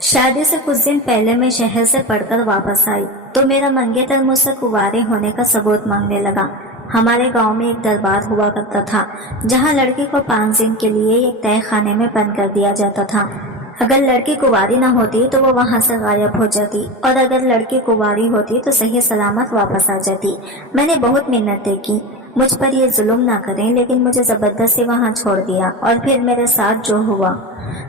शादी से कुछ दिन पहले मैं शहर से पढ़कर वापस आई तो मेरा मंगेतर मुझसे कुंवारे होने का सबूत मांगने लगा। हमारे गांव में एक दरबार हुआ करता था जहां लड़की को 5 दिन के लिए एक तय खाने में बंद कर दिया जाता था। अगर लड़की कुंवारी न होती तो वो वहां से गायब हो जाती और अगर लड़की कुंवारी होती तो सही सलामत वापस आ जाती। मैंने बहुत मिन्नतें की मुझ पर ये जुल्म ना करें, लेकिन मुझे जबरदस्ती वहां छोड़ दिया और फिर मेरे साथ जो हुआ।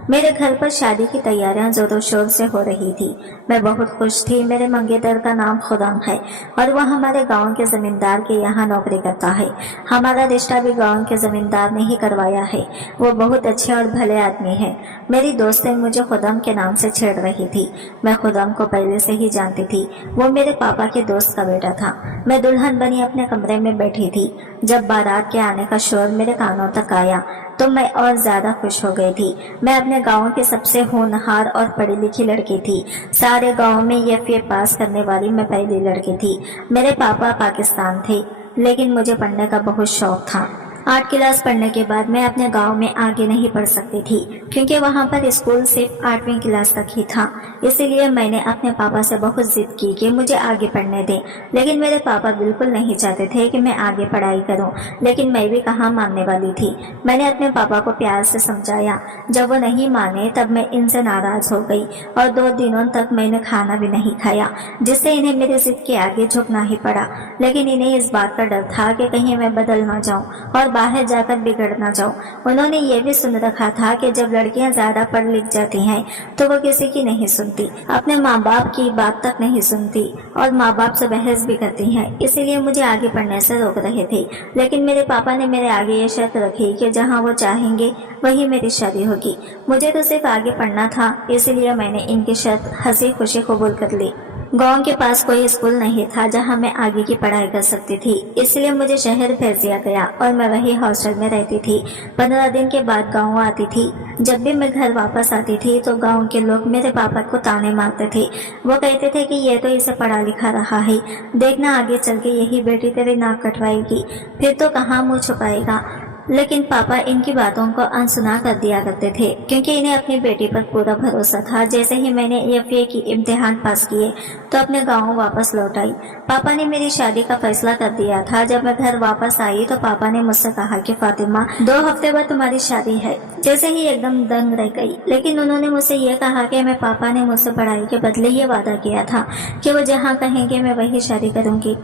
मेरे घर पर शादी की तैयारियां जोरों शोर से हो रही थी। मैं बहुत खुश थी। मेरे मंगेतर का नाम खुदाम है और वह हमारे गांव के जमींदार के यहाँ नौकरी करता है। हमारा रिश्ता भी गांव के जमींदार ने ही करवाया है। वो बहुत अच्छे और भले आदमी है। मेरी दोस्तें मुझे खुदाम के नाम से छेड़ रही थी। मैं खुदाम को पहले से ही जानती थी। वो मेरे पापा के दोस्त का बेटा था। मैं दुल्हन बनी अपने कमरे में बैठी थी। जब बारात के आने का शोर मेरे कानों तक आया तो मैं और ज्यादा खुश हो गई थी। मैं अपने गांव की सबसे होनहार और पढ़ी लिखी लड़की थी। सारे गांव में एफए पास करने वाली मैं पहली लड़की थी। मेरे पापा पाकिस्तान थे, लेकिन मुझे पढ़ने का बहुत शौक था। 8 क्लास पढ़ने के बाद मैं अपने गांव में आगे नहीं पढ़ सकती थी, क्योंकि वहां पर स्कूल सिर्फ 8वीं क्लास तक ही था। इसीलिए मैंने अपने पापा से बहुत जिद की कि मुझे आगे पढ़ने दें, लेकिन मेरे पापा बिल्कुल नहीं चाहते थे कि मैं आगे पढ़ाई करूं। लेकिन मैं भी कहाँ मानने वाली थी। मैंने अपने पापा को प्यार से समझाया। जब वो नहीं माने तब मैं इनसे नाराज हो गई और 2 दिनों तक मैंने खाना भी नहीं खाया, जिससे इन्हें मेरी जिद के आगे झुकना ही पड़ा। लेकिन इन्हें इस बात का डर था कि कहीं मैं बदल ना जाऊं और बाहर जाकर बिगड़ ना जाऊं। उन्होंने ये भी सुन रखा था कि जब लड़कियां ज्यादा पढ़ लिख जाती हैं तो वो किसी की नहीं सुनती, अपने माँ बाप की बात तक नहीं सुनती और माँ बाप से बहस भी करती हैं। इसीलिए मुझे आगे पढ़ने से रोक रहे थे। लेकिन मेरे पापा ने मेरे आगे ये शर्त रखी कि जहाँ वो चाहेंगे वही मेरी शादी होगी। मुझे तो सिर्फ आगे पढ़ना था, इसीलिए मैंने इनकी शर्त हंसी खुशी कबूल कर ली। गांव के पास कोई स्कूल नहीं था जहां मैं आगे की पढ़ाई कर सकती थी, इसलिए मुझे शहर भेज दिया गया और मैं वही हॉस्टल में रहती थी। 15 दिन के बाद गांव आती थी। जब भी मैं घर वापस आती थी तो गांव के लोग मेरे पापा को ताने मारते थे। वो कहते थे कि ये तो इसे पढ़ा लिखा रहा है, देखना आगे चल के यही बेटी तेरी नाक कटवाएगी, फिर तो कहाँ मुँह छुपाएगा। लेकिन पापा इनकी बातों को अनसुना कर दिया करते थे, क्योंकि इन्हें अपनी बेटी पर पूरा भरोसा था। जैसे ही मैंने एफए की इम्तिहान पास किए तो अपने गांव वापस लौट आई। पापा ने मेरी शादी का फैसला कर दिया था। जब मैं घर वापस आई तो पापा ने मुझसे कहा कि फातिमा, 2 हफ्ते बाद तुम्हारी शादी है। जैसे ही एकदम दंग रह गई। लेकिन उन्होंने मुझसे ये कहा कि मैं पापा ने मुझसे पढ़ाई के बदले ये वादा किया था कि वो जहाँ कहेंगे मैं वही शादी करूंगी।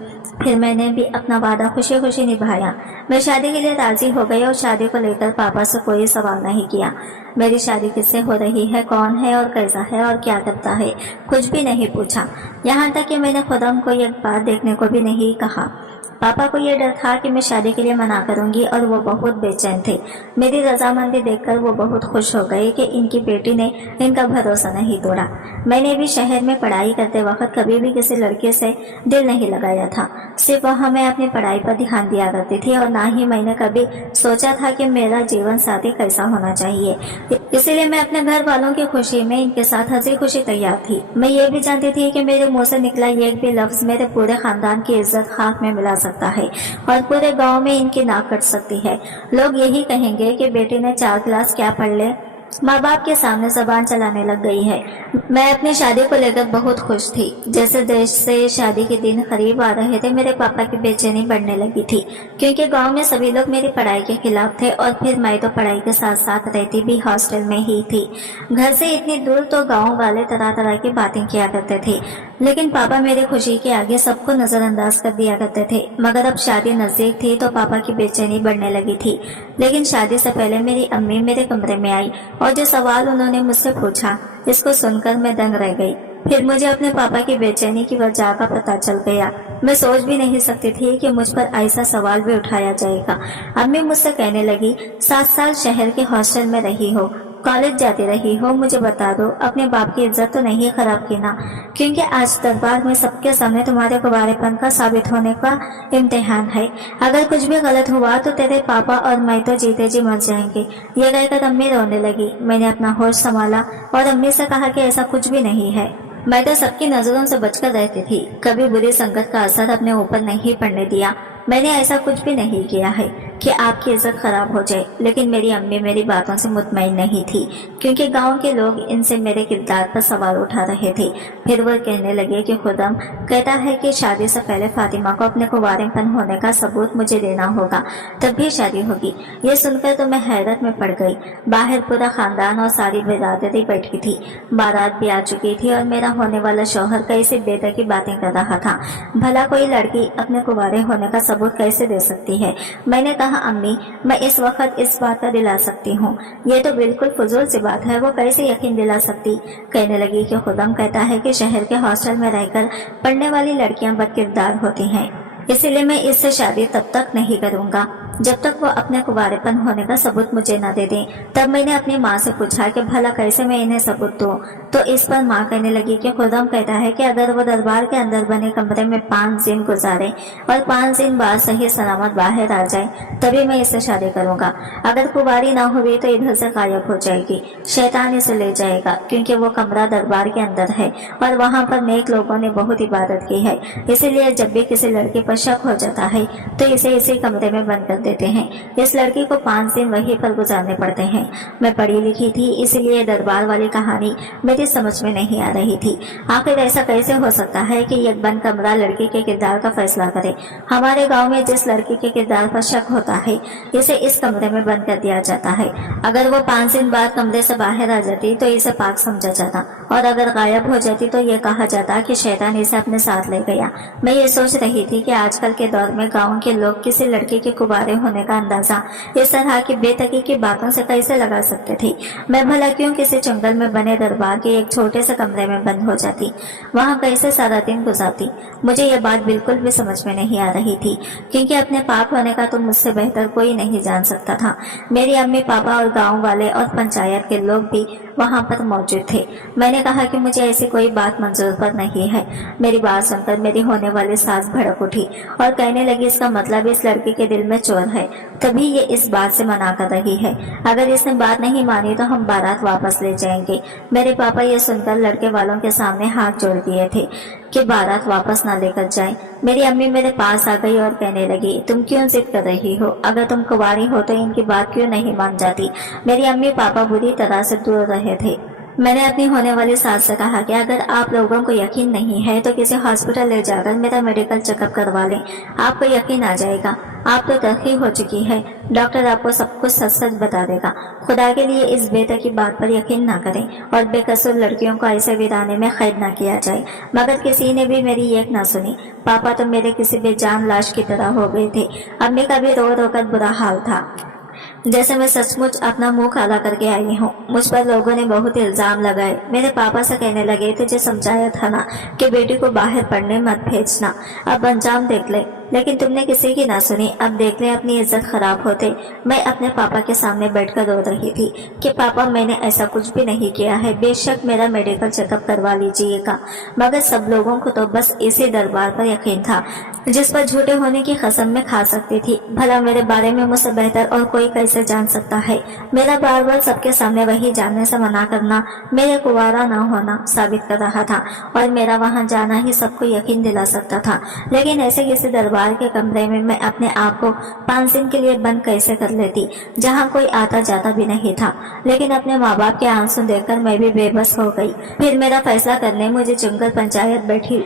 फिर मैंने भी अपना वादा खुशी खुशी निभाया। मैं शादी के लिए राजी हो गई और शादी को लेकर पापा से कोई सवाल नहीं किया। मेरी शादी किससे हो रही है, कौन है और कैसा है और क्या करता है, कुछ भी नहीं पूछा। यहाँ तक कि मैंने खुद को एक बार देखने को भी नहीं कहा। पापा को यह डर था कि मैं शादी के लिए मना करूंगी और वो बहुत बेचैन थे। मेरी रजामंदी देखकर वो बहुत खुश हो गए कि इनकी बेटी ने इनका भरोसा नहीं तोड़ा। मैंने भी शहर में पढ़ाई करते वक्त कभी भी किसी लड़के से दिल नहीं लगाया था। सिर्फ वहाँ मैं अपनी पढ़ाई पर ध्यान दिया करती थी और ना ही मैंने कभी सोचा था कि मेरा जीवन साथी कैसा होना चाहिए। इसीलिए मैं अपने घर वालों की खुशी में इनके साथ हंसी खुशी तैयार थी। मैं ये भी जानती थी कि मेरे मुंह से निकला एक भी लफ्ज मेरे पूरे खानदान की इज्जत खाक में मिला सकता है और पूरे गांव में इनकी नाक कट सकती है। लोग यही कहेंगे कि बेटी ने 4 क्लास क्या पढ़ ले, माँ बाप के सामने जबान चलाने लग गई है। मैं अपनी शादी को लेकर बहुत खुश थी। जैसे देश से शादी के दिन करीब आ रहे थे मेरे पापा की बेचैनी बढ़ने लगी थी, क्योंकि गांव में सभी लोग मेरी पढ़ाई के खिलाफ थे और फिर मैं तो पढ़ाई के साथ साथ रहती भी हॉस्टल में ही थी। घर से इतनी दूर तो गाँव वाले तरह तरह की बातें किया करते थे, लेकिन पापा मेरी खुशी के आगे सबको नजरअंदाज कर दिया करते थे। मगर अब शादी नजदीक थी तो पापा की बेचैनी बढ़ने लगी थी। लेकिन शादी से पहले मेरी अम्मी मेरे कमरे में आई और जो सवाल उन्होंने मुझसे पूछा, इसको सुनकर मैं दंग रह गई। फिर मुझे अपने पापा की बेचैनी की वजह का पता चल गया। मैं सोच भी नहीं सकती थी कि मुझ पर ऐसा सवाल भी उठाया जाएगा। अम्मी मुझसे कहने लगी, 7 साल शहर के हॉस्टल में रही हो, कॉलेज जाती रही हो, मुझे बता दो अपने बाप की इज्जत तो नहीं खराब की ना, क्योंकि आज दरबार में सबके सामने तुम्हारे कुंवारेपन का साबित होने का इम्तिहान है। अगर कुछ भी गलत हुआ तो तेरे पापा और मैं तो जीते जी मर जाएंगे। ये कहकर अम्मी रोने लगी। मैंने अपना होश संभाला और अम्मी से कहा कि ऐसा कुछ भी नहीं है। मैं तो सबकी नजरों से बचकर रहती थी, कभी बुरी संगत का असर अपने ऊपर नहीं पड़ने दिया। मैंने ऐसा कुछ भी नहीं किया है। कि आपकी इज्जत खराब हो जाए, लेकिन मेरी अम्मी मेरी बातों से मुतमईन नहीं थी, क्योंकि गांव के लोग इनसे मेरे किरदार पर सवाल उठा रहे थे। फिर वो कहने लगे कि खुदम कहता है कि शादी से पहले फातिमा को अपने कुंवारेपन होने का सबूत मुझे देना होगा, तब भी शादी होगी। ये सुनकर तो मैं हैरत में पड़ गई। बाहर पूरा खानदान और सारी बिरादरी बैठी थी, बारात भी आ चुकी थी और मेरा होने वाला शौहर कैसे बेटा की बातें कर रहा था। भला कोई लड़की अपने कुंवारे होने का सबूत कैसे दे सकती है? मैंने कहा, अम्मी मैं इस वक्त इस बात का दिला सकती हूँ। ये तो बिल्कुल फजूल सी बात है, वो कैसे यकीन दिला सकती? कहने लगी कि खुदम कहता है कि शहर के हॉस्टल में रहकर पढ़ने वाली लड़कियां बदकिरदार होती हैं, इसीलिए मैं इससे शादी तब तक नहीं करूंगा जब तक वो अपने कुंवारेपन होने का सबूत मुझे न दे दें। तब मैंने अपनी माँ से पूछा कि भला कैसे मैं इन्हें सबूत दूं, तो इस पर माँ कहने लगी कि खुदम कहता है कि अगर वो दरबार के अंदर बने कमरे में 5 दिन गुजारे और 5 दिन बाद सही सलामत बाहर आ जाए, तभी मैं इससे शादी करूंगा। अगर कुंवारी ना हुई तो इधर से गायब हो जाएगी, शैतान इसे ले जाएगा, क्योंकि वो कमरा दरबार के अंदर है और वहाँ पर नेक लोगों ने बहुत इबादत की है। इसीलिए जब भी किसी लड़की पर शक हो जाता है तो इसे इसी कमरे में बंद कर देते हैं। इस लड़की को 5 दिन वहीं पर गुजारने पड़ते हैं। मैं पढ़ी लिखी थी, इसलिए दरबार वाली कहानी मेरी समझ में नहीं आ रही थी। आखिर ऐसा कैसे हो सकता है कि एक बंद कमरा लड़की के किरदार का फैसला करे? हमारे गांव में जिस लड़की के किरदार पर शक होता है, इसे इस कमरे में बंद कर दिया जाता है। अगर वो 5 दिन बाद कमरे से बाहर आ जाती तो इसे पाक समझा जाता, और अगर गायब हो जाती तो ये कहा जाता कि शैतान इसे अपने साथ ले गया। मैं ये सोच रही थी कि आजकल के दौर में गाँव के लोग किसी लड़की के कुंवारे होने का अंदाजा इस तरह की बेतकी की बातों से कैसे लगा सकते थे? मैं भला क्यों किसी जंगल में बने दरबार के एक छोटे से कमरे में बंद हो जाती, वहां कैसे सारा दिन गुजारती? मुझे यह बात बिल्कुल भी समझ में नहीं आ रही थी, क्योंकि अपने पाक होने का तो मुझसे बेहतर कोई नहीं जान सकता था। मेरी अम्मी पापा और गाँव वाले और पंचायत के लोग भी वहां पर मौजूद थे। मैंने कहा कि मुझे ऐसी कोई बात मंजूर पर नहीं है। मेरी बात सुनकर मेरी होने वाली सास भड़क उठी और कहने लगी, इसका मतलब इस लड़की के दिल में चोर है, तभी ये इस बात से मना कर रही है। अगर इसने बात नहीं मानी तो हम बारात वापस ले जाएंगे। मेरे पापा ये सुनकर लड़के वालों के सामने हाथ जोड़ दिए थे कि बारात वापस ना लेकर जाए। मेरी अम्मी मेरे पास आ गई और कहने लगी, तुम क्यों जिद कर रही हो? अगर तुम कुंवारी हो तो इनकी बात क्यों नहीं मान जाती? मेरी अम्मी पापा बुरी तरह से दूर रहे थे। मैंने अपनी होने वाली सास से कहा कि अगर आप लोगों को यकीन नहीं है तो किसी हॉस्पिटल ले जाकर मेरा मेडिकल चेकअप करवा लें, आपको यकीन आ जाएगा। आप तो तरक्की हो चुकी है, डॉक्टर आपको सब कुछ सच सच बता देगा। खुदा के लिए इस बेतकी बात पर यकीन ना करें और बेकसूर लड़कियों को ऐसे वीराने में कैद ना किया जाए। मगर किसी ने भी मेरी एक ना सुनी। पापा तो मेरे किसी बेजान लाश की तरह हो गए थे। अम्मी का भी रो रो कर बुरा हाल था, जैसे मैं सचमुच अपना मुंह काला करके आई हूँ। मुझ पर लोगों ने बहुत इल्जाम लगाए। मेरे पापा से कहने लगे, तुझे समझाया था ना कि बेटी को बाहर पढ़ने मत भेजना, अब अंजाम देख ले। लेकिन तुमने किसी की ना सुनी। अब देख ले अपनी इज्जत खराब होते। मैं अपने पापा के सामने बैठकर रो रही थी कि पापा मैंने ऐसा कुछ भी नहीं किया है, बेशक मेरा मेडिकल चेकअप करवा लीजिएगा। मगर सब लोगों को तो बस इसी दरबार पर यकीन था, जिस पर झूठे होने की कसम में खा सकती थी। भला मेरे बारे में मुझसे बेहतर और कोई कैसे जान सकता है? मेरा बार बार सबके सामने वही जानने से मना करना मेरे कुंवारा न होना साबित कर रहा था, और मेरा वहां जाना ही सबको यकीन दिला सकता था। लेकिन ऐसे किसी दरबार के कमरे में मैं अपने आप को 5 दिन के लिए बंद कैसे कर लेती, जहां कोई आता जाता भी नहीं था। लेकिन अपने माँ बाप के आंसू देखकर मैं भी बेबस हो गई। फिर मेरा फैसला करने मुझे जंगल पंचायत बैठी।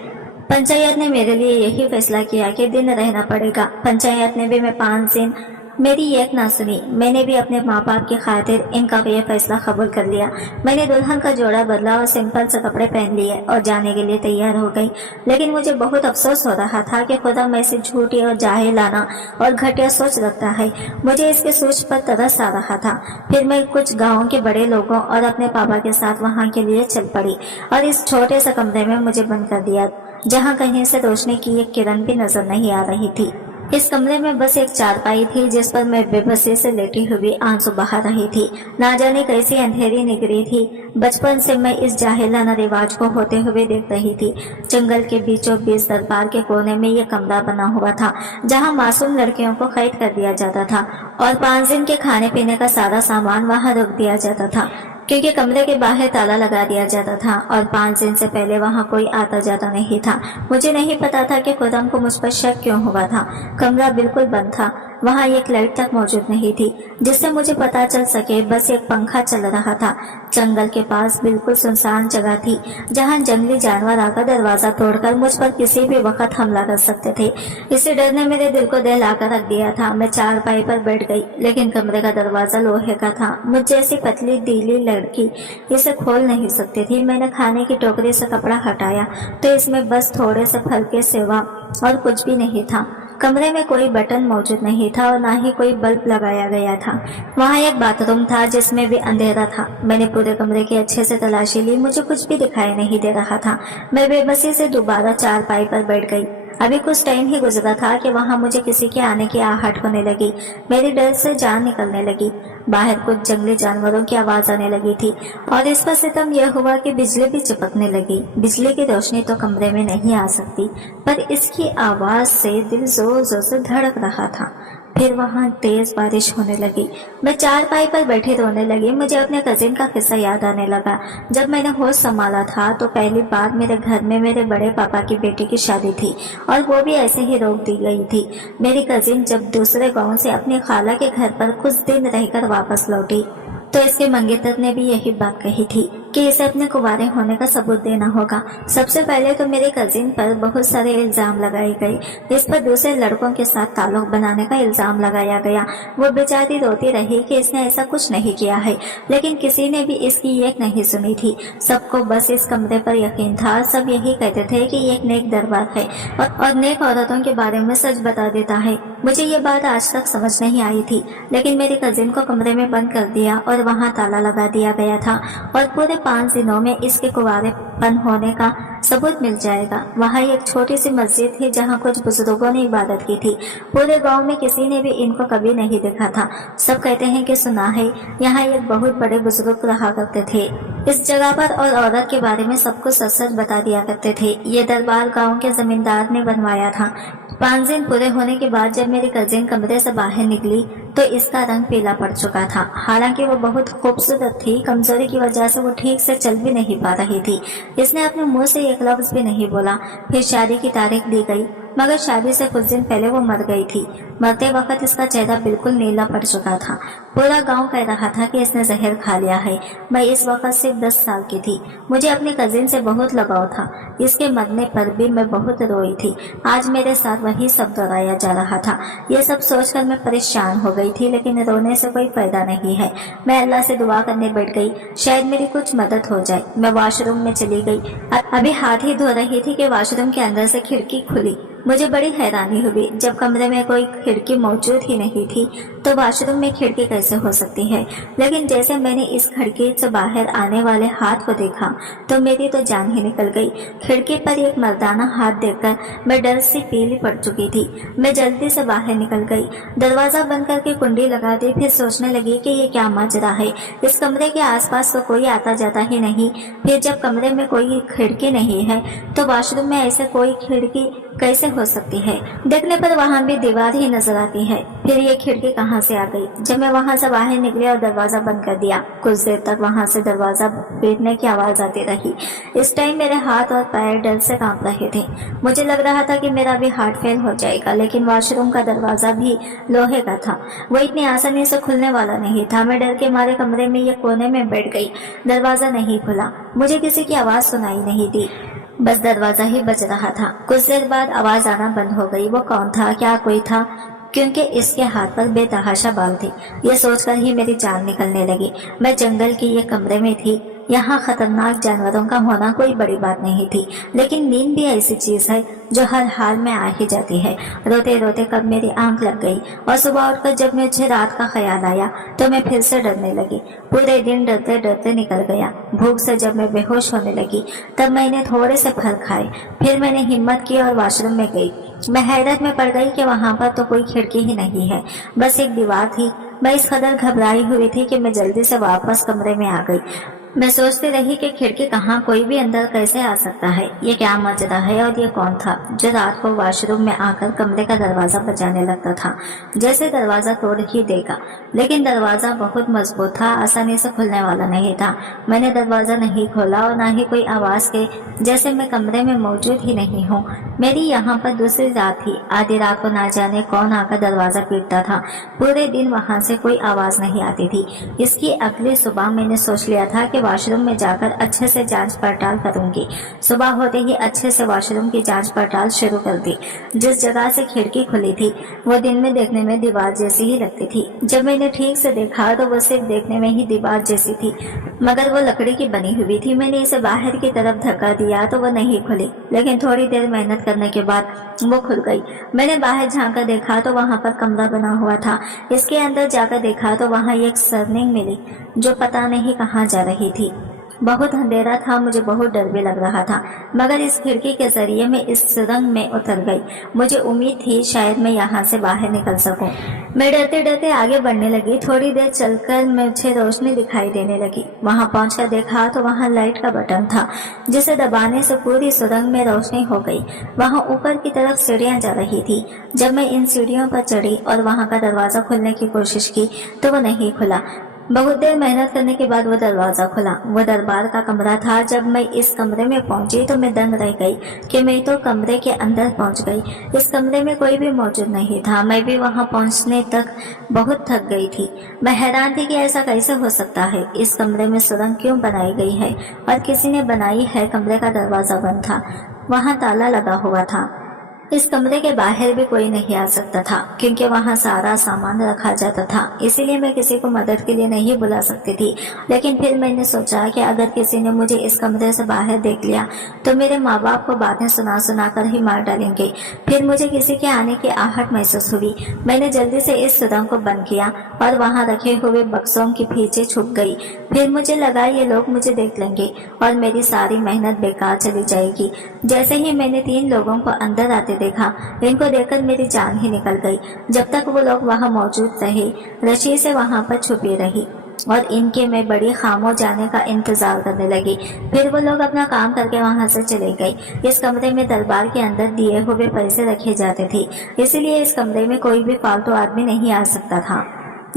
पंचायत ने मेरे लिए यही फैसला किया कि दिन रहना पड़ेगा। पंचायत ने भी मैं 5 दिन मेरी एक ना सुनी। मैंने भी अपने माँ बाप की खातिर इनका ये फैसला कबूल कर लिया। मैंने दुल्हन का जोड़ा बदला और सिंपल से कपड़े पहन लिए और जाने के लिए तैयार हो गई। लेकिन मुझे बहुत अफसोस हो रहा था कि खुदा मैं से झूठी और जाहिलाना और घटिया सोच रखता है। मुझे इसके सोच पर तरस आ रहा था। फिर मैं कुछ गाँव के बड़े लोगों और अपने पापा के साथ वहाँ के लिए चल पड़ी और इस छोटे से कमरे में मुझे बंद कर दिया, जहाँ कहीं से रोशनी की एक किरण भी नजर नहीं आ रही थी। इस कमरे में बस एक चारपाई थी जिस पर मैं बेबसी से लेटी हुई आंसू बहा रही थी। ना जाने कैसी अंधेरी निकली थी। बचपन से मैं इस जाहिलाना रिवाज को होते हुए देख रही थी। जंगल के बीचों बीच दरबार के कोने में ये कमरा बना हुआ था, जहाँ मासूम लड़कियों को कैद कर दिया जाता था और 5 दिन के खाने पीने का सारा सामान वहाँ रख दिया जाता था, क्योंकि कमरे के बाहर ताला लगा दिया जाता था और 5 दिन से पहले वहाँ कोई आता जाता नहीं था। मुझे नहीं पता था कि खुदा को मुझ पर शक क्यों हुआ था। कमरा बिल्कुल बंद था। वहाँ एक लाइट तक मौजूद नहीं थी जिससे मुझे पता चल सके। बस एक पंखा चल रहा था। जंगल के पास बिल्कुल सुनसान जगह थी जहाँ जंगली जानवर आकर दरवाजा तोड़कर मुझ पर किसी भी वक्त हमला कर सकते थे। इसी डर ने मेरे दिल को दहलाकर रख दिया था। मैं चारपाई पर बैठ गई, लेकिन कमरे का दरवाजा लोहे का था। मुझ जैसी पतली ढीली लड़की इसे खोल नहीं सकती थी। मैंने खाने की टोकरी से कपड़ा हटाया तो इसमें बस थोड़े से फल के सिवा और कुछ भी नहीं था। कमरे में कोई बटन मौजूद नहीं था और ना ही कोई बल्ब लगाया गया था। वहाँ एक बाथरूम था जिसमें भी अंधेरा था। मैंने पूरे कमरे की अच्छे से तलाशी ली, मुझे कुछ भी दिखाई नहीं दे रहा था। मैं बेबसी से दोबारा चारपाई पर बैठ गई। अभी कुछ टाइम ही गुजरा था कि वहाँ मुझे किसी के आने की आहट होने लगी। मेरी डर से जान निकलने लगी। बाहर कुछ जंगली जानवरों की आवाज आने लगी थी और इस पर सितम यह हुआ कि बिजली भी चमकने लगी। बिजली की रोशनी तो कमरे में नहीं आ सकती, पर इसकी आवाज से दिल जोर जोर से धड़क रहा था। फिर वहाँ तेज बारिश होने लगी। मैं चारपाई पर बैठी रोने लगी। मुझे अपने कजिन का किस्सा याद आने लगा। जब मैंने होश संभाला था तो पहली बार मेरे घर में मेरे बड़े पापा की बेटी की शादी थी और वो भी ऐसे ही रोक दी गई थी। मेरी कजिन जब दूसरे गांव से अपनी खाला के घर पर कुछ दिन रहकर वापस लौटी तो इसके मंगेतर ने भी यही बात कही थी कि इसे अपने कुंवारे होने का सबूत देना होगा। सबसे पहले तो मेरे कजिन पर बहुत सारे इल्जाम लगाए गए। इस पर दूसरे लड़कों के साथ ताल्लुक बनाने का इल्जाम लगाया गया। वो बेचारी रोती रही कि इसने ऐसा कुछ नहीं किया है, लेकिन किसी ने भी इसकी एक नहीं सुनी थी। सबको बस इस कमरे पर यकीन था। सब यही कहते थे कि ये एक नेक दरबार है और नेक औरतों के बारे में सच बता देता है। मुझे ये बात आज तक समझ नहीं आई थी, लेकिन मेरी कजिन को कमरे में बंद कर दिया और वहाँ ताला लगा दिया गया था और पूरे 5 दिनों में इसके कुंवारेपन होने का सबूत मिल जाएगा। वहाँ एक छोटी सी मस्जिद थी जहाँ कुछ बुजुर्गों ने इबादत की थी। पूरे गांव में किसी ने भी इनको कभी नहीं देखा था। सब कहते हैं कि सुना है यहाँ एक बहुत बड़े बुजुर्ग रहा करते थे। इस जगह पर और औरत के बारे में सबको सच सच बता दिया करते थे। ये दरबार गांव के जमींदार ने बनवाया था। 5 दिन पूरे होने के बाद जब मेरी कजिन कमरे से बाहर निकली तो इसका रंग पीला पड़ चुका था। हालांकि वो बहुत खूबसूरत थी, कमजोरी की वजह से वो ठीक से चल भी नहीं पा रही थी। इसने अपने मुंह से एक लफ्ज भी नहीं बोला। फिर शादी की तारीख दी गई, मगर शादी से कुछ दिन पहले वो मर गई थी। मरते वक्त इसका चेहरा बिल्कुल नीला पड़ चुका था। पूरा गांव कह रहा था कि इसने जहर खा लिया है। मैं इस वक्त सिर्फ 10 साल की थी। मुझे अपने कजिन से बहुत लगाव था। इसके मरने पर भी मैं बहुत रोई थी। आज मेरे साथ वही सब दोहराया जा रहा था। ये सब सोचकर मैं परेशान हो गई थी, लेकिन रोने से कोई फायदा नहीं है। मैं अल्लाह से दुआ करने बैठ गई, शायद मेरी कुछ मदद हो जाए। मैं वॉशरूम में चली गई। अभी हाथ ही धो रही थी कि वॉशरूम के अंदर से खिड़की खुली। मुझे बड़ी हैरानी हुई। जब कमरे में कोई खिड़की मौजूद ही नहीं थी तो वॉशरूम में खिड़की कैसे हो सकती है। लेकिन जैसे मैंने इस खिड़की से बाहर आने वाले हाथ को देखा तो मेरी तो जान ही निकल गई। खिड़की पर एक मर्दाना हाथ देखकर मैं डर से पीली पड़ चुकी थी। मैं जल्दी से बाहर निकल गई, दरवाजा बंद करके कुंडी लगा दी। फिर सोचने लगी कि ये क्या माजरा है। इस कमरे के आसपास तो कोई आता जाता ही नहीं। फिर जब कमरे में कोई खिड़की नहीं है तो वॉशरूम में ऐसे कोई खिड़की कैसे हो सकती है। देखने पर वहाँ भी दीवार ही नजर आती है। फिर ये खिड़की कहाँ से आ गई। जब मैं वहाँ से बाहर निकली और दरवाजा बंद कर दिया, कुछ देर तक वहाँ से दरवाजा पीटने की आवाज आती रही। इस टाइम मेरे हाथ और पैर डर से कांप रहे थे। मुझे लग रहा था कि मेरा भी हार्ट फेल हो जाएगा। लेकिन वॉशरूम का दरवाजा भी लोहे का था, वो इतनी आसानी से खुलने वाला नहीं था। मैं डर के मारे कमरे में ये कोने में बैठ गई। दरवाजा नहीं खुला। मुझे किसी की आवाज सुनाई नहीं दी, बस दरवाजा ही बज रहा था। कुछ देर बाद आवाज आना बंद हो गई। वो कौन था, क्या कोई था, क्योंकि इसके हाथ पर बेतहाशा बाल थे। यह सोचकर ही मेरी जान निकलने लगी। मैं जंगल के ये कमरे में थी। यहाँ खतरनाक जानवरों का होना कोई बड़ी बात नहीं थी, लेकिन नींद भी ऐसी चीज है जो हर हाल में आ ही जाती है। रोते रोते कब मेरी आंख लग गई और सुबह उठकर जब मुझे रात का ख्याल आया तो मैं फिर से डरने लगी। पूरे दिन डरते डरते निकल गया। भूख से जब मैं बेहोश होने लगी तब मैंने थोड़े से फल खाए। फिर मैंने हिम्मत की और वॉशरूम में गई। मैं हैरत में पड़ गई कि वहां पर तो कोई खिड़की ही नहीं है, बस एक दीवार थी। मैं इस कदर घबराई हुई थी कि मैं जल्दी से वापस कमरे में आ गई। मैं सोचती रही कि खिड़की कहाँ, कोई भी अंदर कैसे आ सकता है, ये क्या माजरा है और ये कौन था जो रात को वॉशरूम में आकर कमरे का दरवाजा बजाने लगता था जैसे दरवाजा तोड़ ही देगा। लेकिन दरवाजा बहुत मजबूत था, आसानी से खुलने वाला नहीं था। मैंने दरवाजा नहीं खोला और न ही कोई आवाज के, जैसे मैं कमरे में मौजूद ही नहीं हूँ। मेरी यहाँ पर दूसरी रात थी। आधी रात को ना जाने कौन आकर दरवाजा पीटता था। पूरे दिन वहाँ से कोई आवाज नहीं आती थी। इसकी अगली सुबह मैंने सोच लिया था कि वॉशरूम में जाकर अच्छे से जांच पड़ताल करूंगी। सुबह होते ही अच्छे से वॉशरूम की जांच पड़ताल शुरू कर दी। जिस जगह से खिड़की खुली थी वो दिन में देखने में दीवार जैसी ही लगती थी। जब मैंने ठीक से देखा तो वो सिर्फ देखने में ही दीवार जैसी थी, मगर वो लकड़ी की बनी हुई थी। मैंने इसे बाहर की तरफ धक्का दिया तो वो नहीं खुली, लेकिन थोड़ी देर मेहनत करने के बाद वो खुल गई। मैंने बाहर झांका देखा तो वहाँ पर कमरा बना हुआ था। इसके अंदर जाकर देखा तो वहाँ एक सरनिंग मिली जो पता नहीं कहाँ जा रही थी। बहुत अंधेरा था, मुझे बहुत डर भी लग रहा था, मगर इस खिड़की के जरिए मैं इस सुरंग में उतर गई। मुझे उम्मीद थी शायद मैं यहाँ से बाहर निकल सकूं। मैं डरते डरते आगे बढ़ने लगी। थोड़ी देर चलकर मुझे रोशनी दिखाई देने लगी। वहाँ पहुंचकर देखा तो वहाँ लाइट का बटन था, जिसे दबाने से पूरी सुरंग में रोशनी हो गई। वहाँ ऊपर की तरफ सीढ़ियाँ जा रही थी। जब मैं इन सीढ़ियों पर चढ़ी और वहाँ का दरवाजा खोलने की कोशिश की तो वो नहीं खुला। बहुत देर मेहनत करने के बाद वो दरवाजा खुला। वो दरबार का कमरा था। जब मैं इस कमरे में पहुंची तो मैं दंग रह गई कि मैं तो कमरे के अंदर पहुंच गई। इस कमरे में कोई भी मौजूद नहीं था। मैं भी वहां पहुंचने तक बहुत थक गई थी। मैं हैरान थी कि ऐसा कैसे हो सकता है। इस कमरे में सुरंग क्यों बनाई गई है और किसी ने बनाई है। कमरे का दरवाजा बंद था, वहां ताला लगा हुआ था। इस कमरे के बाहर भी कोई नहीं आ सकता था, क्योंकि वहाँ सारा सामान रखा जाता था। इसीलिए मैं किसी को मदद के लिए नहीं बुला सकती थी। लेकिन फिर मैंने सोचा कि अगर किसी ने मुझे इस कमरे से बाहर देख लिया तो मेरे माँ बाप को बातें सुना सुना कर ही मार डालेंगे। फिर मुझे किसी के आने की आहट महसूस हुई। मैंने जल्दी से इस सुरंग को बंद किया और वहाँ रखे हुए बक्सों के पीछे छुप गई। फिर मुझे लगा ये लोग मुझे देख लेंगे और मेरी सारी मेहनत बेकार चली जाएगी। जैसे ही मैंने 3 लोगों को अंदर आते देखा, इनको देखकर मेरी जान ही निकल गई। जब तक वो लोग वहाँ मौजूद रहे, रशी से वहाँ पर छुपी रही और इनके मैं बड़ी खामोश जाने का इंतजार करने लगी। फिर वो लोग अपना काम करके वहाँ से चले गए। इस कमरे में दरबार के अंदर दिए हुए पैसे रखे जाते थे, इसलिए इस कमरे में कोई भी फालतू आदमी नहीं आ सकता था।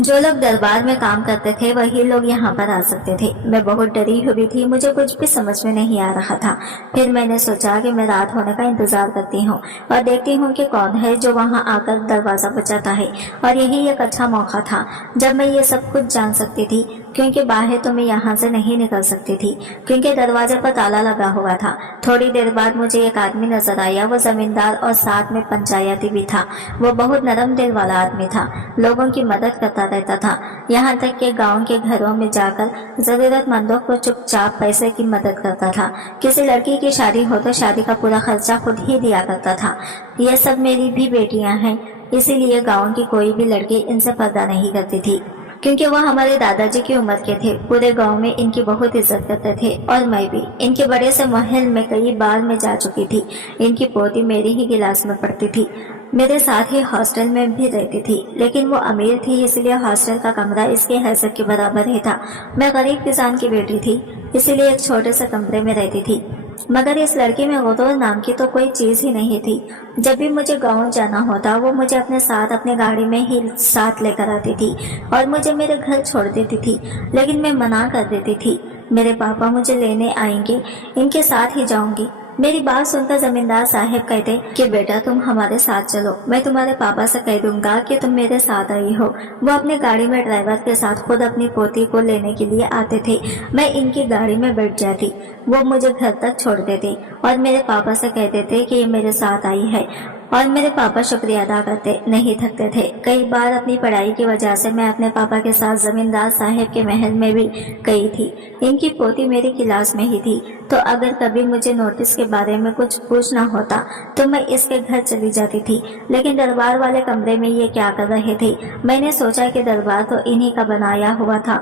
जो लोग दरबार में काम करते थे वही लोग यहाँ पर आ सकते थे। मैं बहुत डरी हुई थी, मुझे कुछ भी समझ में नहीं आ रहा था। फिर मैंने सोचा कि मैं रात होने का इंतजार करती हूँ और देखती हूँ कि कौन है जो वहाँ आकर दरवाजा बचाता है। और यही एक अच्छा मौका था जब मैं ये सब कुछ जान सकती थी, क्योंकि बाहर तो मैं यहाँ से नहीं निकल सकती थी, क्योंकि दरवाजे पर ताला लगा हुआ था। थोड़ी देर बाद मुझे एक आदमी नजर आया। वो जमींदार और साथ में पंचायती भी था। वो बहुत नरम दिल वाला आदमी था, लोगों की मदद करता रहता था। यहाँ तक कि गांव के घरों में जाकर जरूरतमंदों को चुपचाप पैसे की मदद करता था। किसी लड़की की शादी हो तो शादी का पूरा खर्चा खुद ही दिया करता था। ये सब मेरी भी बेटियां हैं, इसीलिए गांव की कोई भी लड़की इनसे पर्दा नहीं करती थी, क्योंकि वो हमारे दादाजी की उम्र के थे। पूरे गांव में इनकी बहुत इज्जत करते थे और मैं भी। इनके बड़े से महल में कई बार मैं जा चुकी थी। इनकी पोती मेरी ही क्लास में पढ़ती थी, मेरे साथ ही हॉस्टल में भी रहती थी, लेकिन वो अमीर थी, इसलिए हॉस्टल का कमरा इसके हैसियत के बराबर ही था। मैं गरीब किसान की बेटी थी, इसीलिए एक छोटे से कमरे में रहती थी। मगर इस लड़की में गुदौर नाम की तो कोई चीज ही नहीं थी। जब भी मुझे गांव जाना होता वो मुझे अपने साथ अपने गाड़ी में ही साथ लेकर आती थी और मुझे मेरे घर छोड़ देती थी, लेकिन मैं मना कर देती थी। मेरे पापा मुझे लेने आएंगे, इनके साथ ही जाऊंगी। मेरी बात सुनकर जमींदार साहब कहते कि बेटा तुम हमारे साथ चलो, मैं तुम्हारे पापा से कह दूंगा कि तुम मेरे साथ आई हो। वो अपने गाड़ी में ड्राइवर के साथ खुद अपनी पोती को लेने के लिए आते थे। मैं इनकी गाड़ी में बैठ जाती, वो मुझे घर तक छोड़ देते और मेरे पापा से कह देते कि ये मेरे साथ आई है, और मेरे पापा शुक्रिया अदा करते, नहीं थकते थे। कई बार अपनी पढ़ाई की वजह से मैं अपने पापा के साथ जमींदार साहब के महल में भी गई थी। इनकी पोती मेरी क्लास में ही थी, तो अगर कभी मुझे नोटिस के बारे में कुछ पूछना होता तो मैं इसके घर चली जाती थी। लेकिन दरबार वाले कमरे में ये क्या कर रहे थे? मैंने सोचा कि दरबार तो इन्हीं का बनाया हुआ था,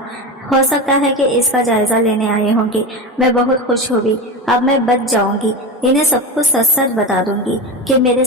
हो सकता है कि इसका जायजा लेने आए होंगे। मैं बहुत खुश हुई, अब मैं बच जाऊंगी। इन्हें सब कुछ सच सच बता दूंगी कि मेरे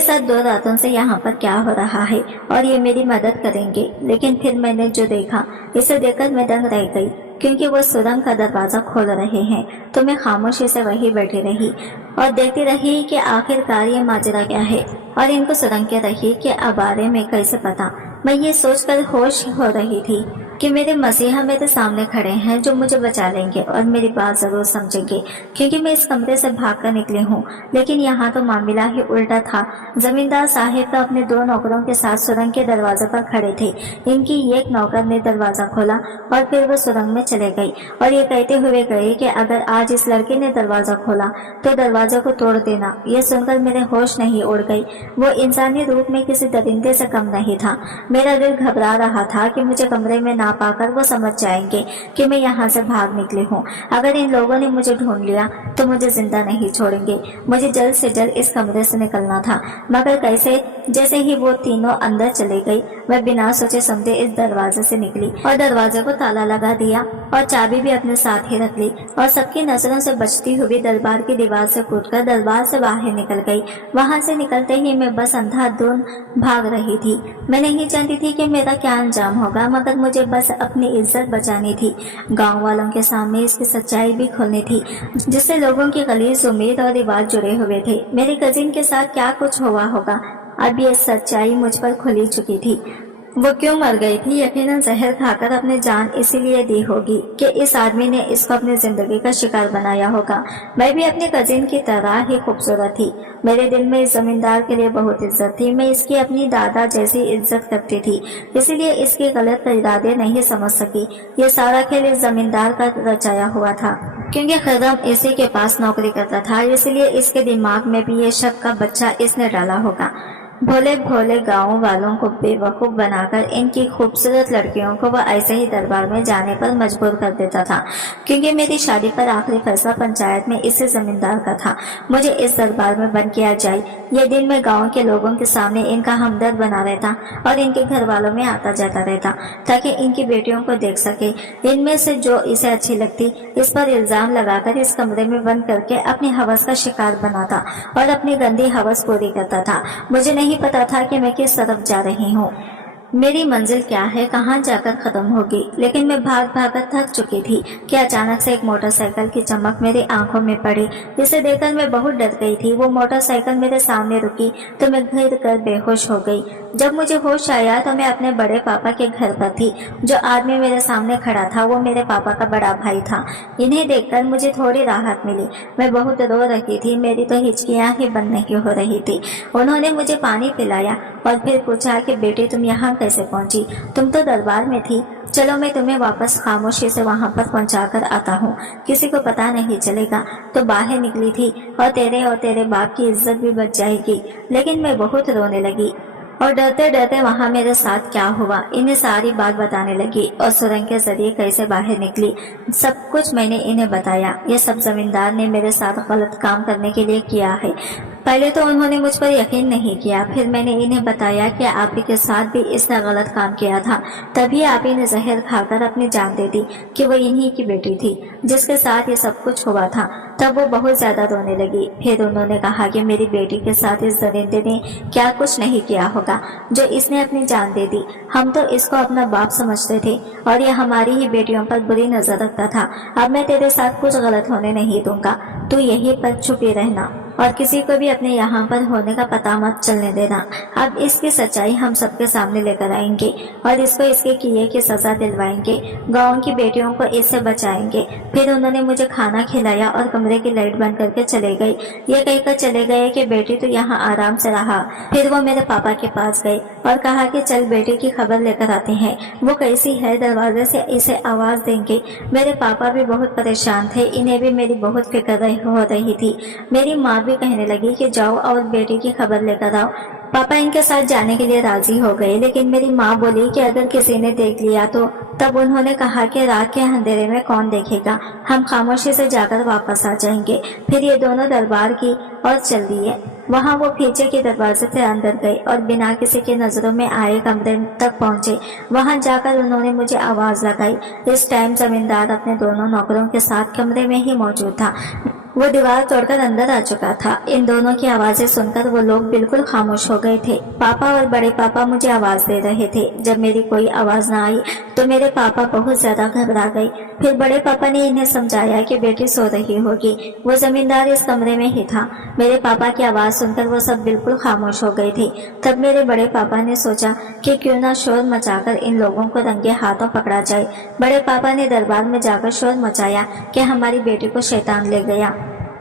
साथ 2 रातों से यहाँ पर क्या हो रहा है और ये मेरी मदद करेंगे। लेकिन फिर मैंने जो देखा, इसे देखकर मैं दंग रह गई। क्योंकि वो सुरंग का दरवाजा खोल रहे हैं। तो मैं खामोशी से वहीं बैठी रही और देखती रही कि आखिरकार ये माजरा क्या है और इनको सुरंग के रही के बारे में कैसे पता। मैं ये सोचकर होश हो रही थी कि मेरे मसीहा मेरे सामने खड़े हैं जो मुझे बचा लेंगे और मेरी बात जरूर समझेंगे, क्योंकि मैं इस कमरे से भाग कर निकली हूँ। लेकिन यहाँ तो मामला ही उल्टा था। जमींदार साहिब तो अपने 2 नौकरों के साथ सुरंग के दरवाजे पर खड़े थे। इनकी एक नौकर ने दरवाजा खोला और फिर वो सुरंग में चले गई और ये कहते हुए गए कि अगर आज इस लड़के ने दरवाजा खोला तो दरवाजे को तोड़ देना। ये सुनकर मेरे होश नहीं उड़ गई। वो इंसानी रूप में किसी दरिंदे से कम नहीं था। मेरा दिल घबरा रहा था कि मुझे कमरे में ना पाकर वो समझ जाएंगे कि मैं यहाँ से भाग निकली हूँ। अगर इन लोगों ने मुझे ढूंढ लिया तो मुझे जिंदा नहीं छोड़ेंगे। मुझे जल्द से जल्द इस कमरे से निकलना था, मगर कैसे? जैसे ही वो तीनों अंदर चले गई, मैं बिना सोचे समझे इस दरवाजे से निकली और दरवाजे को ताला लगा दिया और चाबी भी अपने साथ ही रख ली और सबकी नजरों से बचती हुई दरबार की दीवार से कूदकर दरबार से बाहर निकल गई। वहां से निकलते ही मैं बस अंधाधुंध भाग रही थी। मैं नहीं जानती थी कि मेरा क्या अंजाम होगा, मगर मुझे बस अपनी इज्जत बचानी थी। गांव वालों के सामने इसकी सच्चाई भी खोलनी थी, जिससे लोगों की गलीज उम्मीद और रिवाज जुड़े हुए थे। मेरी कजिन के साथ क्या कुछ हुआ होगा, अब ये सच्चाई मुझ पर खुली चुकी थी। वो क्यों मर गई थी? यकीनन जहर खाकर अपनी जान इसीलिए दी होगी कि इस आदमी ने इसको अपनी जिंदगी का शिकार बनाया होगा। मैं भी अपनी कजिन की तरह ही खूबसूरत थी। मेरे दिल में इस जमींदार के लिए बहुत इज्जत थी। मैं इसकी अपनी दादा जैसी इज्जत करती थी, इसीलिए इसके गलत इरादे नहीं समझ सकी। ये सारा खेल इस जमींदार का रचाया हुआ था, क्योंकि खदम इसी के पास नौकरी करता था, इसलिए इसके दिमाग में भी ये शक का बच्चा इसने डाला होगा। भोले भोले गांव वालों को बेवकूफ बनाकर इनकी खूबसूरत लड़कियों को वह ऐसे ही दरबार में जाने पर मजबूर कर देता था, क्योंकि मेरी शादी पर आखिरी फैसला पंचायत में इसी जमींदार का था। मुझे इस दरबार में बंद किया जाए। यह दिन मैं गांव के लोगों के सामने इनका हमदर्द बना रहता और इनके घर वालों में आता जाता रहता, ताकि इनकी बेटियों को देख सके। इनमें से जो इसे अच्छी लगती इस पर इल्जाम लगाकर इस कमरे में बंद करके अपनी हवस का शिकार बनाता और अपनी गंदी हवस पूरी करता था। मुझे नहीं पता था कि मैं किस तरफ जा रही हूँ, मेरी मंजिल क्या है, कहाँ जाकर खत्म होगी। लेकिन मैं भाग भाग थक चुकी थी कि अचानक से एक मोटरसाइकिल की चमक मेरी आंखों में पड़ी, जिसे देखकर मैं बहुत डर गई थी। वो मोटरसाइकिल मेरे सामने रुकी तो मैं गिर कर बेहोश हो गई। जब मुझे होश आया तो मैं अपने बड़े पापा के घर पर थी। जो आदमी मेरे सामने खड़ा था वो मेरे पापा का बड़ा भाई था। इन्हें देखकर मुझे थोड़ी राहत मिली। मैं बहुत रो रही थी, मेरी तो हिचकियां ही बंद नहीं हो रही थी। उन्होंने मुझे पानी पिलाया और फिर पूछा कि बेटी तुम यहाँ कैसे पहुंची? तुम तो दरबार में थी। चलो मैं तुम्हें वापस खामोशी से वहां पर पहुंचाकर आता हूँ, किसी को पता नहीं चलेगा। तो बाहर निकली थी और तेरे बाप की इज्जत भी बच जाएगी। लेकिन मैं बहुत रोने लगी और डरते डरते वहां मेरे साथ क्या हुआ इन्हें सारी बात बताने लगी और सुरंग के जरिए कैसे बाहर निकली, सब कुछ मैंने इन्हें बताया। ये सब जमींदार ने मेरे साथ गलत काम करने के लिए किया है। पहले तो उन्होंने मुझ पर यकीन नहीं किया, फिर मैंने इन्हें बताया कि आप ही के साथ भी इसने गलत काम किया था। तभी आप ही ने जहर खाकर अपनी जान दे दी कि वो इन्हीं की बेटी थी जिसके साथ ये सब कुछ हुआ था। तब वो बहुत ज्यादा रोने लगी। फिर उन्होंने कहा कि मेरी बेटी के साथ इस दरिंदे ने क्या कुछ नहीं किया होगा जो इसने अपनी जान दे दी। हम तो इसको अपना बाप समझते थे और ये हमारी ही बेटियों पर बुरी नजर रखता था। अब मैं तेरे साथ कुछ गलत होने नहीं दूंगा, तू यहीं पर छुपी रहना और किसी को भी अपने यहाँ पर होने का पता मत चलने देना। अब इसकी सच्चाई हम सबके सामने लेकर आएंगे और इसको इसके किए की सजा दिलवाएंगे। गांव की बेटियों को इससे बचाएंगे। फिर उन्होंने मुझे खाना खिलाया और कमरे की लाइट बंद करके चले गए। ये कहकर चले गए कि बेटी तो यहाँ आराम से रहा। फिर वो मेरे पापा के पास गए और कहा कि चल बेटी की खबर लेकर आते हैं, वो कैसी है, दरवाजे से इसे आवाज देंगे। मेरे पापा भी बहुत परेशान थे, इन्हें भी मेरी बहुत फिक्र हो रही थी। मेरी माँ भी कहने लगी कि जाओ और बेटी की खबर लेकर आओ। पापा इनके साथ जाने के लिए राजी हो गए, लेकिन मेरी माँ बोली कि अगर किसी ने देख लिया तो। तब उन्होंने कहा कि रात के अंधेरे में कौन देखेगा, हम खामोशी से जाकर वापस आ जाएंगे। फिर ये दोनों दरबार की और चल दिए। वहाँ वो पीछे के दरवाजे से अंदर गए और बिना किसी के नजरों में आए कमरे तक पहुँचे। वहाँ जाकर उन्होंने मुझे आवाज लगाई। इस टाइम जमींदार अपने दोनों नौकरों के साथ कमरे में ही मौजूद था। वो दीवार तोड़कर अंदर आ चुका था। इन दोनों की आवाजें सुनकर वो लोग बिल्कुल खामोश हो गए थे। पापा और बड़े पापा मुझे आवाज दे रहे थे। जब मेरी कोई आवाज ना आई तो मेरे पापा बहुत ज्यादा घबरा गए। फिर बड़े पापा ने इन्हें समझाया कि बेटी सो रही होगी। वो जमींदार इस कमरे में ही था। मेरे पापा की आवाज सुनकर वो सब बिल्कुल खामोश हो गए थे। तब मेरे बड़े पापा ने सोचा कि क्यों ना शोर मचाकर इन लोगों को रंगे हाथों पकड़ा जाए। बड़े पापा ने दरबार में जाकर शोर मचाया कि हमारी बेटी को शैतान ले गया।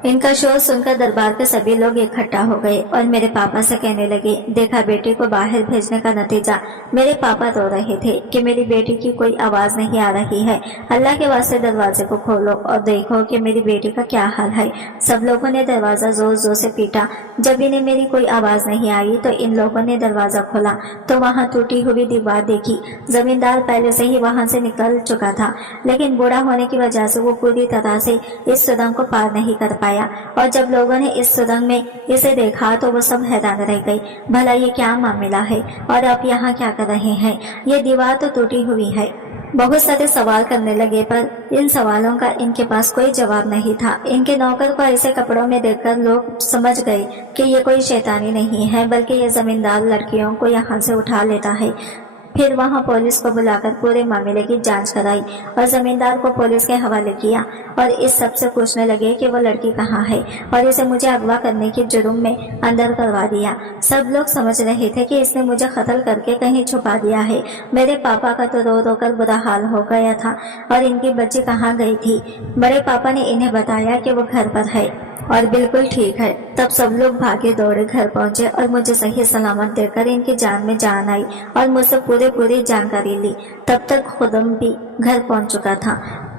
इनका शोर सुनकर दरबार के सभी लोग इकट्ठा हो गए और मेरे पापा से कहने लगे, देखा बेटी को बाहर भेजने का नतीजा। मेरे पापा रो रहे थे कि मेरी बेटी की कोई आवाज नहीं आ रही है। अल्लाह के वास्ते दरवाजे को खोलो और देखो कि मेरी बेटी का क्या हाल है। सब लोगों ने दरवाजा जोर जोर से पीटा। जब इन्हें मेरी कोई आवाज नहीं आई तो इन लोगों ने दरवाजा खोला तो वहाँ टूटी हुई दीवार देखी। जमींदार पहले से ही वहाँ से निकल चुका था, लेकिन बूढ़ा होने की वजह से वो पूरी तरह से इस सुरंग को पार नहीं कर पाया। और जब लोगों ने इस सुरंग में इसे देखा तो वो सब हैरान रह गए। भला ये क्या मामला है और आप यहाँ क्या कर रहे हैं? ये दीवार तो टूटी हुई है। बहुत सारे सवाल करने लगे पर इन सवालों का इनके पास कोई जवाब नहीं था। इनके नौकर को ऐसे कपड़ों में देखकर लोग समझ गए कि ये कोई शैतानी नहीं है, बल्कि ये जमींदार लड़कियों को यहाँ से उठा लेता है। फिर वहाँ पुलिस को बुलाकर पूरे मामले की जांच कराई और जमींदार को पुलिस के हवाले किया और इस सब से पूछने लगे कि वो लड़की कहाँ है और इसे मुझे अगवा करने के जुर्म में अंदर करवा दिया। सब लोग समझ रहे थे कि इसने मुझे कत्ल करके कहीं छुपा दिया है। मेरे पापा का तो रो रो कर बुरा हाल हो गया था और इनकी बच्ची कहाँ गई थी। बड़े पापा ने इन्हें बताया कि वो घर पर है और बिल्कुल ठीक है। तब सब लोग भागे दौड़े घर पहुंचे और मुझे सही सलामत देखकर इनकी जान में जान आई और मुझसे पूरी जानकारी ली। तब तक खुदम भी घर पहुंच चुका था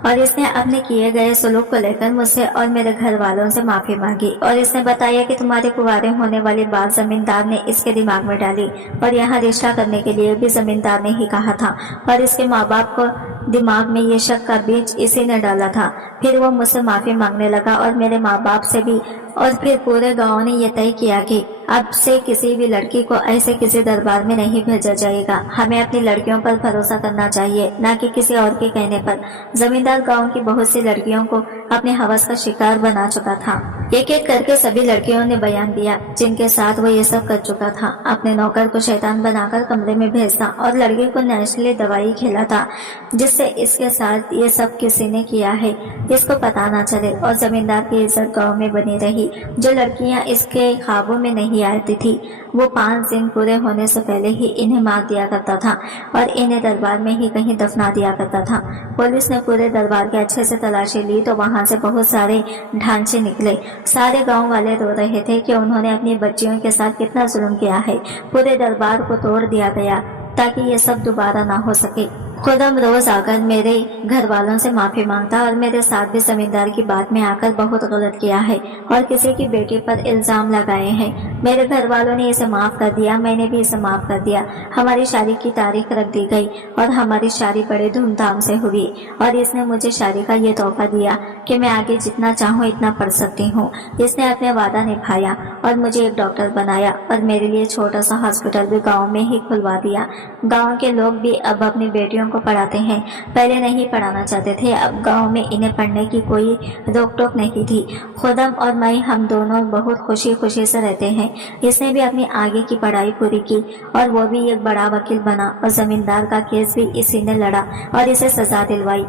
और इसने अपने किए गए सलूक को लेकर मुझसे और मेरे घर वालों से माफी मांगी और इसने बताया कि तुम्हारे कुंवारे होने वाली बात जमींदार ने इसके दिमाग में डाली और यहाँ रिश्ता करने के लिए भी जमींदार ने ही कहा था और इसके माँ बाप को दिमाग में ये शक का बीज इसी ने डाला था। फिर वो मुझसे माफी मांगने लगा और मेरे माँ बाप से भी, और फिर पूरे गांव ने ये तय किया कि अब से किसी भी लड़की को ऐसे किसी दरबार में नहीं भेजा जाएगा। हमें अपनी लड़कियों पर भरोसा करना चाहिए, न कि किसी और के कहने पर। जमींदार गांव की बहुत सी लड़कियों को अपने हवस का शिकार बना चुका था। एक एक करके सभी लड़कियों ने बयान दिया जिनके साथ वो ये सब कर चुका था। अपने नौकर को शैतान बनाकर कमरे में भेजता और लड़की को नेचुरली दवाई खिलाता जिससे इसके साथ ये सब किसी ने किया है इसको पता ना चले और जमींदार की इज्जत गाँव में बनी रही। जो लड़कियां इसके ख्वाबों में नहीं आती थी वो 5 दिन पूरे होने से पहले ही इन्हें मार दिया करता था और इन्हें दरबार में ही कहीं दफना दिया करता था। पुलिस ने पूरे दरबार के अच्छे से तलाशी ली तो वहां से बहुत सारे ढांचे निकले। सारे गांव वाले रो रहे थे कि उन्होंने अपनी बच्चियों के साथ कितना जुल्म किया है। पूरे दरबार को तोड़ दिया गया ताकि ये सब दोबारा ना हो सके। खुदम रोज आकर मेरे घर वालों से माफी मांगता और मेरे साथ भी जमींदार की बात में आकर बहुत गलत किया है और किसी की बेटी पर इल्जाम लगाए हैं। मेरे घर वालों ने इसे माफ कर दिया, मैंने भी इसे माफ कर दिया। हमारी शादी की तारीख रख दी गई और हमारी शादी बड़े धूमधाम से हुई और इसने मुझे शादी का ये तोहफा दिया कि मैं आगे जितना चाहूँ इतना पढ़ सकती हूँ। इसने अपने वादा निभाया और मुझे एक डॉक्टर बनाया और मेरे लिए छोटा सा हॉस्पिटल भी गाँव में ही खुलवा दिया। गाँव के लोग भी अब अपनी बेटियों को पढ़ाते हैं। पहले नहीं पढ़ाना चाहते थे, अब गांव में इन्हें पढ़ने की कोई रोक टोक नहीं थी। खुदम और मैं हम दोनों बहुत खुशी खुशी से रहते हैं। इसने भी अपनी आगे की पढ़ाई पूरी की और वो भी एक बड़ा वकील बना और जमींदार का केस भी इसी ने लड़ा और इसे सजा दिलवाई।